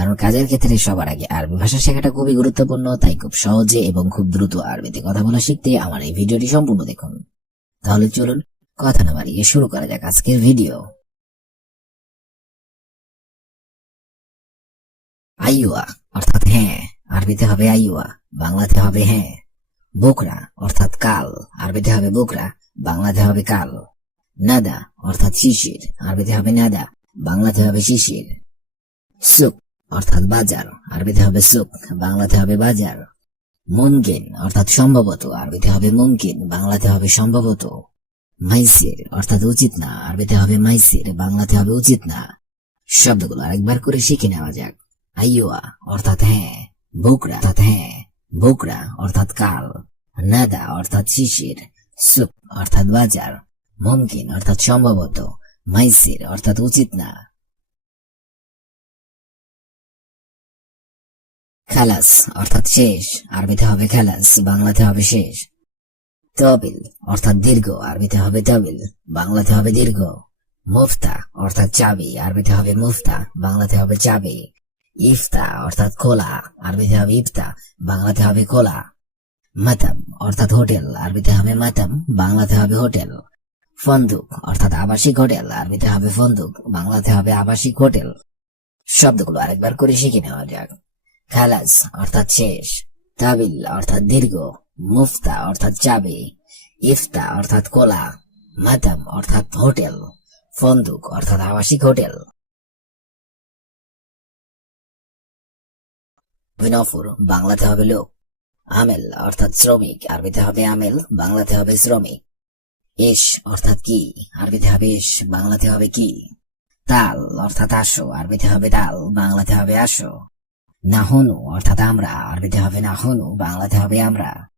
কারণ কাজের ক্ষেত্রে সবার আগে আরবি ভাষা শেখাটা খুবই গুরুত্বপূর্ণ, তাই খুব সহজে এবং খুব দ্রুত আরবিতে কথা বলা শিখতে আমার এই ভিডিওটি সম্পূর্ণ দেখুন। তাহলে চলুন, কথা না বাড়িয়ে শুরু করা যাক আজকের ভিডিও। আইয়ুয়া অর্থাৎ হ্যাঁ আরবিতে হবে আইয়ুয়া, বাংলাতে হবে হ্যাঁ। বোকরা অর্থাৎ কাল, আরবিতে হবে বোকরা, বাংলাতে হবে কাল। নাদা অর্থাৎ শিশির, আরবিতে হবে নাদা, বাংলাতে হবে শিশির। সুক অর্থাৎ বাজার, আরবিতে হবে সুক বাংলাতে হবে বাজার। মুমকিন, অর্থাৎ সম্ভবত, আরবিতে হবে মুমকিন, বাংলাতে হবে সম্ভবত। মাইসির, অর্থাৎ উচিত না, আরবিতে হবে মাইসির, বাংলাতে হবে উচিত না। শব্দগুলো আরেকবার করে শিখে নেওয়া যাক। আইয়ুয়া, অর্থাৎ হ্যাঁ। বোকরা, অর্থাৎ হ্যাঁ। বোকরা, অর্থাৎ কাল। নাদা, অর্থাৎ শিশির। সুপ অর্থাৎ বাজার। মুমকিন, অর্থাৎ সম্ভবত। মাইসির, অর্থাৎ উচিত না। খালাস, অর্থাৎ শেষ। আরবিতে হবে খালাস, বাংলাতে হবে শেষ। তবিল, অর্থাৎ দীর্ঘ। আরবিতে হবে তবিল, বাংলাতে হবে দীর্ঘ। মুফতা, অর্থাৎ চাবি। আরবিতে হবে মুফতা, বাংলাতে হবে চাবি। ইফতা, অর্থাৎ খোলা। আরবিতে হবে ইফতা, বাংলাতে হবে খোলা। মাতাম, অর্থাৎ হোটেল। আরবিতে হবে মাতাম, বাংলাতে হবে হোটেল। ফন্দুক, অর্থাৎ আবাসিক হোটেল। আরবিতে হবে ফন্দুক, বাংলাতে হবে আবাসিক হোটেল। শব্দগুলো আরেকবার করে শিখে নেওয়া যাক। খালাস, অর্থাৎ শেষ, তাবিল, অর্থাৎ দীর্ঘ, মুফতা, অর্থাৎ চাবি, ইফতা, অর্থাৎ কোলা মাতাম অর্থাৎ হোটেল, ফন্দুক, অর্থাৎ আবাসিক হোটেল। নফর বাংলাতে হবে লোক, আমেল, অর্থাৎ শ্রমিক, আরবিতে হবে আমেল, বাংলাতে হবে শ্রমিক। এস অর্থাৎ কি, আরবিতে হবে এস বাংলাতে হবে কি? তাল, অর্থাৎ আসো, আরবিতে হবে তাল, বাংলাতে হবে আসো। নাহনু অর্থাৎ আমরা, আরবিতে হবে নাহনু বাংলাতে হবে আমরা।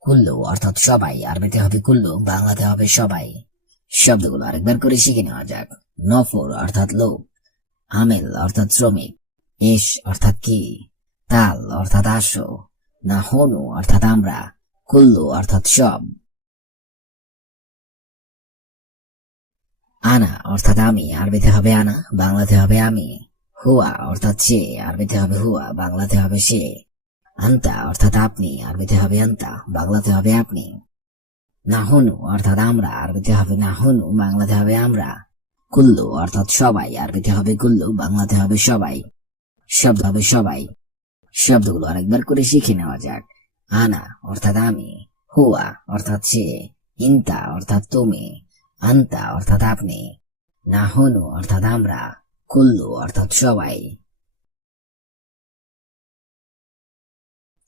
কুল্লু, অর্থাৎ সবাই, আরবিতে হবে কুল্লু, বাংলাতে হবে সবাই। শব্দগুলো আরেকবার করে শিখে নেওয়া যাক। নফর, অর্থাৎ লোক আমেল, অর্থাৎ শ্রমিক। এস অর্থাৎ কি? তাল, অর্থাৎ আসো। নাহনু অর্থাৎ আমরা। কুল্লু, অর্থাৎ সব। আনা, অর্থাৎ আমি, আরবিতে হবে আনা, বাংলাতে হবে আমি। হুয়া অর্থাৎ সে, আরবিতে হবে হুয়া, বাংলাতে হবে সে। আন্তা অর্থাৎ আপনি, আরবিতে হবে আন্তা, বাংলাতে হবে আপনি। নাহনু অর্থাৎ আমরা, আরবিতে হবে নাহনু, বাংলাতে হবে আমরা। কুল্লু অর্থাৎ সবাই, আরবিতে হবে কুল্লু, বাংলাতে হবে সবাই। শব্দ হবে সবাই। শব্দগুলো আরেকবার করে শিখে নেওয়া যাক। আনা অর্থাৎ আমি, হুয়া অর্থাৎ সে, ইন্তা অর্থাৎ তুমি, আন্তা অর্থাৎ আপনি না নাহনু অর্থাৎ আমরা। কুল্লু অর্থাৎ সবাই।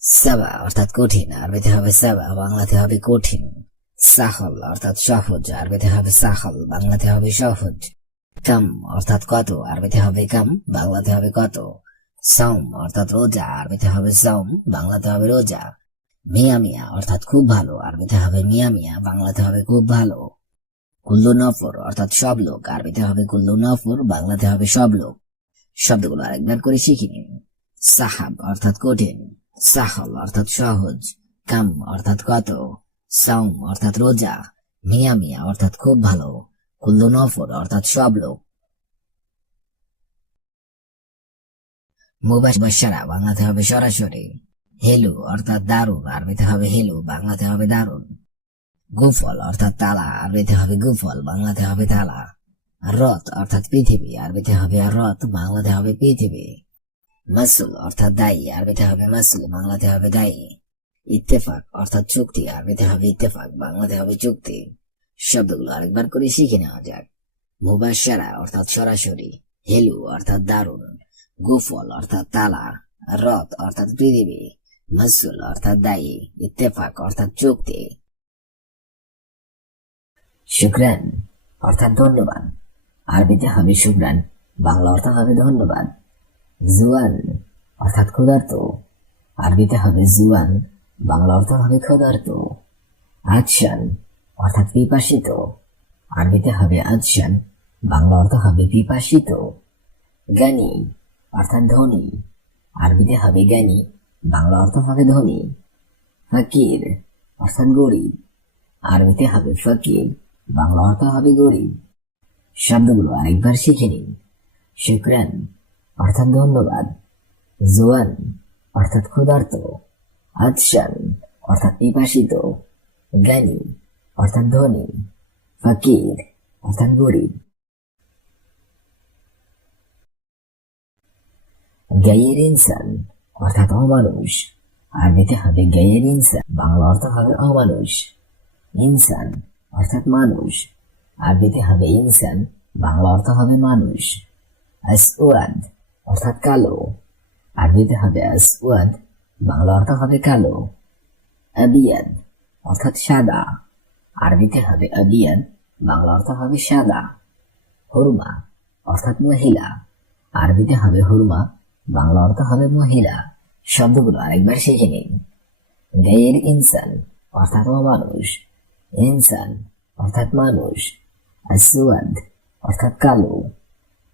সাবা, অর্থাৎ কঠিন, আরবিতে হবে সাবা, বাংলাতে হবে কঠিন। সাহল অর্থাৎ সহজ, আরবিতে হবে সাহল বাংলাতে হবে সহজ। কাম, অর্থাৎ কত, আরবিতে হবে কাম, বাংলাতে হবে কত। সাউম, অর্থাৎ রোজা, আরবিতে হবে সাউম, বাংলাতে হবে রোজা। মিয়া মিয়া, অর্থাৎ খুব ভালো, আরবিতে হবে মিয়া মিয়া, বাংলাতে হবে খুব ভালো। কুল্লু অর্থাৎ সব লোক, আরবিতে হবে কুল্লু বাংলাতে হবে সব লোক। শব্দগুলো আরেকবার করে শিখে নিন। সাহাব, অর্থাৎ কঠিন। সাহল, অর্থাৎ সহজ। কাম, অর্থাৎ কত। সাউম, অর্থাৎ রোজা। মিয়া মিয়া, অর্থাৎ খুব ভালো। কুল্লু নফর অর্থাৎ সব লোক। মুবাসারা বাংলাতে হবে সরাসরি। হেলু, অর্থাৎ দারুণ আরবিতে হবে হেলু, বাংলাতে হবে দারুণ। গুফল, অর্থাৎ তালা আরবিতে হবে গুফল, বাংলাতে হবে তালা। আর রথ, অর্থাৎ পৃথিবী আরবিতে হবে আর রথ, বাংলাতে হবে পৃথিবী। মাসুল, অর্থাৎ দায়ী আরবিতে হবে মাসুল, বাংলাতে হবে দায়ী। ইত্তেফাক, অর্থাৎ চুক্তি আরবিতে হবে ইত্তেফাক, বাংলাতে হবে চুক্তি। শব্দগুলো আরেকবার করে শিখে নেওয়া যাক। মুবাসারা অর্থাৎ সরাসরি। হেলু, অর্থাৎ দারুণ গুফল, অর্থাৎ তালা। রথ, অর্থাৎ পৃথিবী। মাসুল, অর্থাৎ দায়ী। ইত্তেফাক, অর্থাৎ চুক্তি। শুক্রান, অর্থাৎ ধন্যবাদ আরবিতে হবে শুক্রান, বাংলা অর্থ হবে ধন্যবাদ জুয়ান, অর্থাৎ ক্ষুধার্ত। আরবিতে হবে জুয়ান, বাংলা অর্থ হবে ক্ষুধার্ত। আচ্ছান অর্থাৎ পিপাসিত। আরবিতে হবে আচ্ছান বাংলা অর্থ হবে পিপাসিত। জ্ঞানী, অর্থাৎ ধনী। আরবিতে হবে জ্ঞানী, বাংলা অর্থ হবে ধনী। ফকির, অর্থাৎ গরিব। আরবিতে হবে ফকির বাংলা অর্থ হবে গরিব শব্দগুলো আরেকবার শিখে নিন। শুক্রান, অর্থাৎ ধন্যবাদ। জোয়ান, অর্থাৎ ক্ষুধার্ত। আদশান, অর্থাৎ পিপাসিত। জ্ঞানী অর্থাৎ ধনী। ফকির, অর্থাৎ গরিব। গাইয়ের ইনসান, অর্থাৎ অমানুষ। আরবিতে হবে গাইয়ের ইনসান। বাংলা অর্থ হবে অমানুষ। ইনসান অর্থাৎ মানুষ। আরবিতে হবে ইনসান, বাংলা অর্থ হবে মানুষ। আসওয়াদ অর্থাৎ কালো। আরবিতে হবে আসওয়াদ, বাংলা অর্থ হবে কালো। আবিয়াদ অর্থাৎ সাদা। আরবিতে হবে আবিয়াদ, বাংলা অর্থ হবে সাদা। হুরমা অর্থাৎ মহিলা। আরবিতে হবে হুরমা, বাংলা অর্থ হবে মহিলা। শব্দগুলো আরেকবার শিখে নিন। গায়ের ইনসান অর্থাৎ অমানুষ। ইনসান অর্থাৎ মানুষ আসওয়াদ অর্থাৎ কালো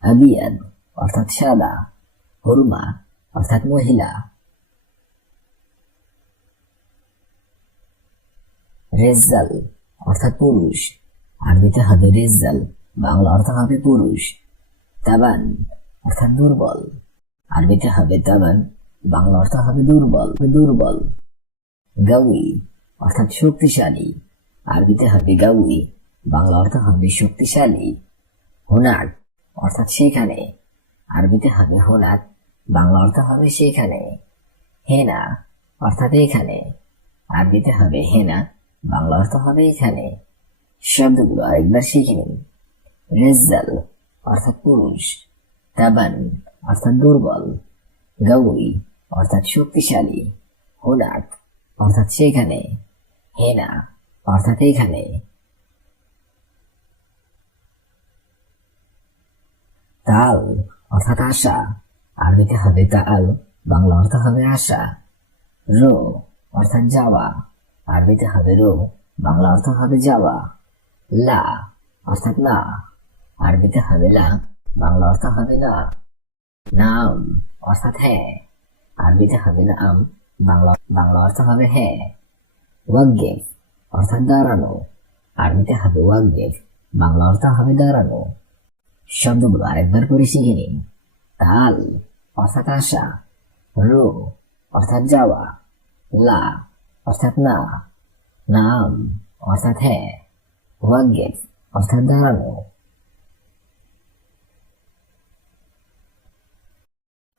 আবিয়াদ অর্থাৎ সাদা হুরমা অর্থাৎ মহিলা রেজাল অর্থাৎ পুরুষ আরবিতে হবে রেজাল বাংলা অর্থ হবে পুরুষ তাবান অর্থাৎ দুর্বল আরবিতে হবে তাবান বাংলা অর্থ হবে দুর্বল দুর্বল গাউই অর্থাৎ শক্তিশালী আরবিতে হবে গাউই। বাংলা অর্থ হবে শক্তিশালী। হুনার, অর্থাৎ সেখানে আরবিতে হবে হুনার, বাংলা অর্থ হবে সেখানে হেনা, অর্থাৎ এখানে আরবিতে হবে হেনা, বাংলা অর্থ হবে এখানে শব্দগুলো আরেকবার শিখে নিন। রেজাল অর্থাৎ পুরুষ। তাবান, অর্থাৎ দুর্বল। গাউই, অর্থাৎ শক্তিশালী। হুনাক অর্থাৎ সেখানে হেনা অর্থাৎ এখানে তাল, অর্থাৎ আশা। আরবিতে হবে তাল, বাংলা অর্থ হবে আশা। রো, অর্থাৎ যাওয়া। আরবিতে হবে রো, বাংলা অর্থ হবে যাওয়া। লা, অর্থাৎ না। আরবিতে হবে লা, বাংলা অর্থ হবে না। নাম, অর্থাৎ হ্যাঁ আরবিতে হবে নাম বাংলা বাংলা অর্থ হবে হ্যাঁ ওয়াগেফ অর্থাৎ দাঁড়ানো। আরবিতে হবে ওয়াগেফ বাংলা অর্থ হবে দাঁড়ানো। শব্দগুলো আরেকবার করে শিখে নিন। তাল, অর্থাৎ আশা। রো, অর্থাৎ যাওয়া। লা, অর্থাৎ না। নাম, অর্থাৎ হ্যাঁ। ওয়াগেফ অর্থাৎ দাঁড়ানো।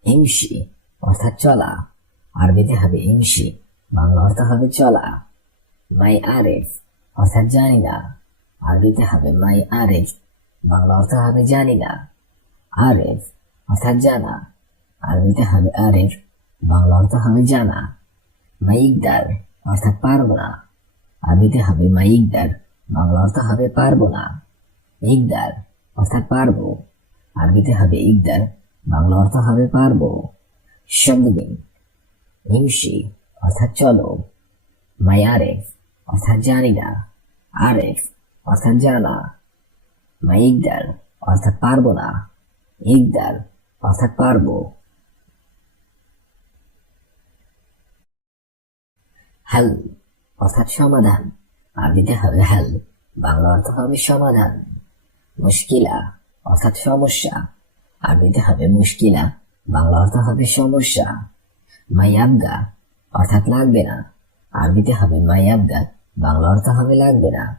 হিমসি অর্থাৎ চলা। আরবিতে হবে হিমসি বাংলা অর্থ হবে চলা। মাই আরেফ অর্থাৎ জানি না। আরবিতে হবে মাই আরেফ বাংলা অর্থ হবে জানি না। আরেফ অর্থাৎ জানা। আরবিতে হবে আরেফ বাংলা অর্থ হবে জানা। মাইকদার অর্থাৎ পারব না। আরবিতে হবে মাইকদার বাংলা অর্থ হবে পারব না। ইকদার অর্থাৎ পারব। আরবিতে হবে ইকদার বাংলা অর্থ হবে পারব। শব্দ দিন হিমসি অর্থাৎ চলো। মাই আরেফ অর্থাৎ জানি আরেফ, অর্থাৎ জানা মাই ইকদার অর্থাৎ পারব না ইকদার, অর্থাৎ পারব। হাল, অর্থাৎ সমাধান। আরবিতে হবে হাল। বাংলা অর্থ হবে সমাধান। মুশকিলা, অর্থাৎ সমস্যা। আরবিতে হবে মুশকিলা। বাংলা অর্থ হবে সমস্যা। মাইয়াবগা, অর্থাৎ লাগবে না। আরবিতে হবে মাইয়াবগা। বাংলা অর্থ হবে লাগবে না।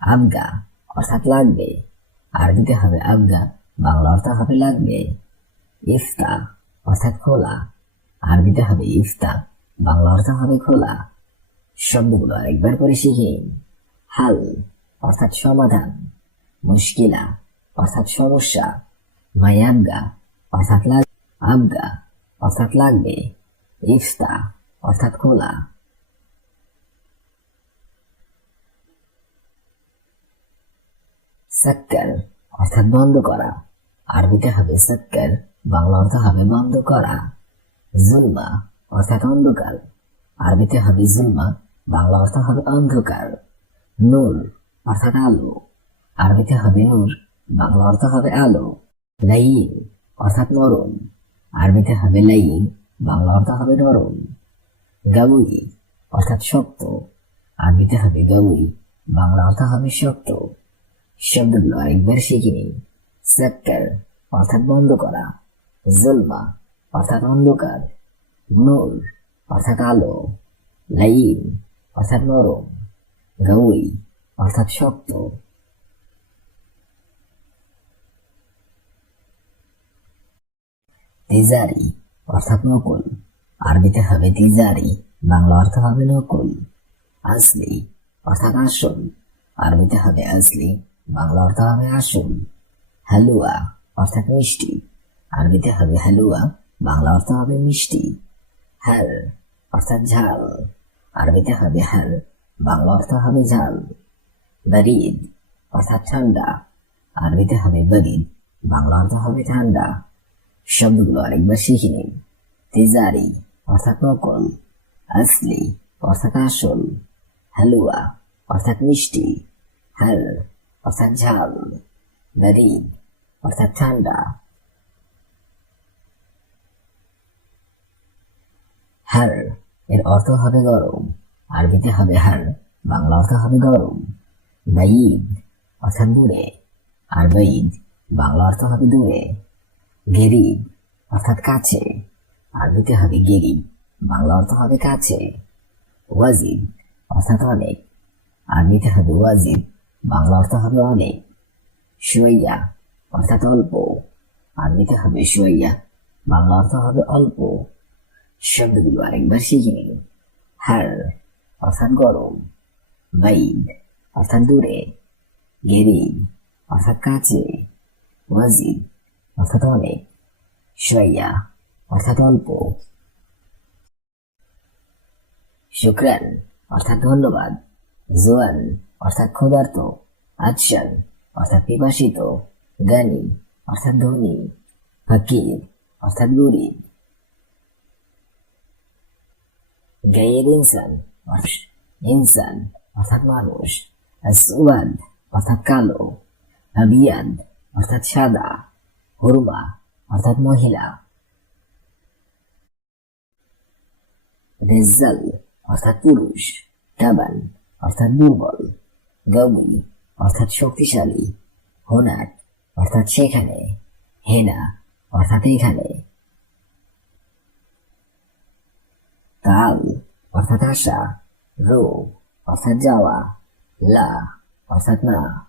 আবগা, অর্থাৎ লাগবে। আরবিতে হবে আবগা বাংলা অর্থ হবে লাগবে। ইফতা, অর্থাৎ খোলা। আরবিতে হবে ইফতা বাংলা অর্থ হবে খোলা। শব্দগুলো আরেকবার করে শিখি। হাল, অর্থাৎ সমাধান। মুশকিলা, অর্থাৎ সমস্যা। মায়াবগা অর্থাৎ লাগ আবগা, অর্থাৎ লাগবে। ইফতা, অর্থাৎ খোলা। সাক্কার, অর্থাৎ বন্ধ করা। আরবিতে হবে সাক্কার, বাংলা অর্থ হবে বন্ধ করা। জুলমা, অর্থাৎ অন্ধকার। আরবিতে হবে জুলমা, বাংলা অর্থ হবে অন্ধকার। নূর, অর্থাৎ আলো। আরবিতে হবে নূর, বাংলা অর্থ হবে আলো। লাইন, অর্থাৎ নরম। আরবিতে হবে লাইন, বাংলা অর্থ হবে নরম। গাবুই অর্থাৎ শক্ত। আরবিতে হবে গাবুই বাংলা অর্থ হবে শক্ত। শব্দগুলো আরেকবার শিখে নিন। সাক্কার অর্থাৎ বন্ধ করা। জুলমা অর্থাৎ অন্ধকার। নূর, অর্থাৎ আলো। লাইন, অর্থাৎ নরম। গৌই অর্থাৎ শক্ত। তিজারি, অর্থাৎ নকুল। আরবিতে হবে তিজারি, বাংলা অর্থ হবে নকুল। আসলি অর্থাৎ আসল। আরবিতে হবে আসলি বাংলা অর্থ হবে আসল, হালুয়া অর্থাৎ মিষ্টি। আরবিতে হবে হালুয়া, বাংলা অর্থ হবে মিষ্টি। হাল অর্থাৎ ঝাল, আরবিতে হবে হাল, বাংলা অর্থ হবে ঝাল। বারিদ অর্থাৎ ঠান্ডা, আরবিতে হবে বারিদ, বাংলা অর্থ হবে ঠান্ডা। শব্দগুলো আরেকবার শিখে নিন। তেজারি অর্থাৎ নকল, আসলি অর্থাৎ আসল, হালুয়া অর্থাৎ মিষ্টি। হাল অর্থাৎ ঝাল বারিদ অর্থাৎ ঠান্ডা। হার, এর অর্থ হবে গরম। আরবিতে হবে হার, বাংলা অর্থ হবে গরম। বাইদ, অর্থাৎ দূরে। আর বাইদ বাংলা অর্থ হবে দূরে। গেরিব, অর্থাৎ কাছে। আরবিতে হবে গেরিব, বাংলা অর্থ হবে কাছে। ওয়াজিব অর্থাৎ অনেক। আরবিতে হবে ওয়াজিব বাংলা অর্থ হবে অনেক। শুয়াইয়া অর্থাৎ অল্প। আরবিতে হবে শুয়াইয়া বাংলা অর্থ হবে অল্প। শব্দগুলো আরেকবার শিখে নিন। হার, অর্থাৎ গরম। বাইদ, অর্থাৎ দূরে। গেরিব, অর্থাৎ কাছে। ওয়াজিব অর্থাৎ অনেক। শোয়া অর্থাৎ অল্প। শুক্রান, অর্থাৎ ধন্যবাদ। জোয়ান অর্থাৎ ক্ষুধার্ত আচ্ছান অর্থাৎ পিপাসিত গানি অর্থাৎ ধনী, ফকির, অর্থাৎ গরিব। গায়ের ইনসান অর্থ- ইনসান, অর্থাৎ মানুষ। সুবাদ, অর্থাৎ কালো। আবিয়াদ অর্থাৎ সাদা। হুরমা, অর্থাৎ মহিলা। রেজাল অর্থাৎ পুরুষ। টাবান অর্থাৎ দুর্বল। গমি অর্থাৎ শক্তিশালী হোনাট অর্থাৎ সেখানে, হেনা, অর্থাৎ এখানে। তাল, অর্থাৎ আশা, রো, অর্থাৎ যাওয়া, লা, অর্থাৎ না,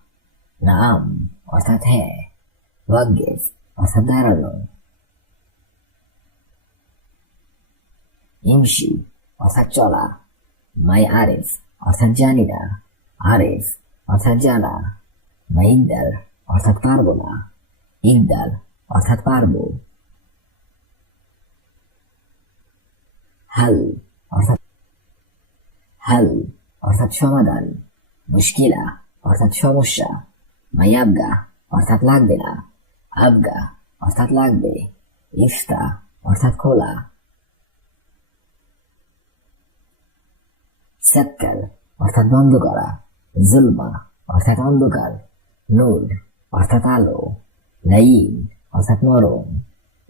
নাম, অর্থাৎ হ্যাঁ ওয়াগেফ অর্থাৎ দাঁড়ানো। ইমশি অর্থাৎ চলা, মাই আরেফ অর্থাৎ জানি না। আরেফ অর্থাৎ জানা মাই ইকদার, অর্থাৎ পারব না। ইকদার, অর্থাৎ পারব। হাল, অর্থাৎ হাল, অর্থাৎ সমাধান। মুশকিলা, অর্থাৎ সমস্যা। মাই আবগা অর্থাৎ লাগবে না। আবগা, অর্থাৎ লাগবে। ইফতা, অর্থাৎ খোলা। সাক্কার অর্থাৎ বন্ধ করা। জুলমা, অর্থাৎ অন্ধকার, নূর, অর্থাৎ আলো লাইন অর্থাৎ নরম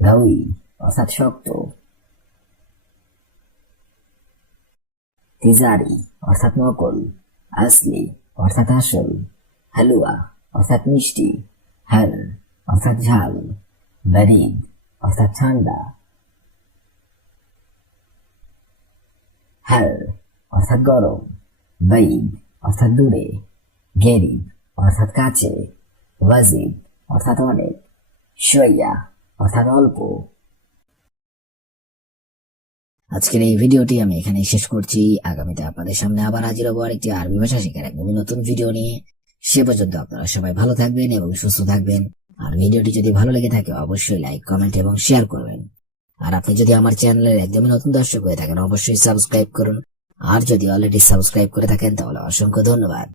গাউই অর্থাৎ শক্ত। তিজারি, অর্থাৎ নকল আসলি অর্থাৎ আসল, হালুয়া, অর্থাৎ মিষ্টি হাল অর্থাৎ ঝাল, বারিদ, অর্থাৎ ঠান্ডা। হাল অর্থাৎ গরম, বাইদ অর্থাৎ দূরে, গেরিব, অর্থাৎ কাছে, ওয়াজিব, অর্থাৎ অনেক শইয়া অর্থাৎ অল্প। আজকের এই ভিডিওটি আমি এখানে শেষ করছি। আগামীতে আপনাদের সামনে আবার হাজির হব আরেকটি আরবি ভাষা শেখার একদমই নতুন ভিডিও নিয়ে। সে পর্যন্ত আপনারা সবাই ভালো থাকবেন এবং সুস্থ থাকবেন। আর ভিডিওটি যদি ভালো লেগে থাকে, অবশ্যই লাইক, কমেন্ট এবং শেয়ার করবেন। আর আপনি যদি আমার চ্যানেলের একদমই নতুন দর্শক হয়ে থাকেন, অবশ্যই সাবস্ক্রাইব করুন। আর যদি অলরেডি সাবস্ক্রাইব করে থাকেন তাহলে অসংখ্য ধন্যবাদ।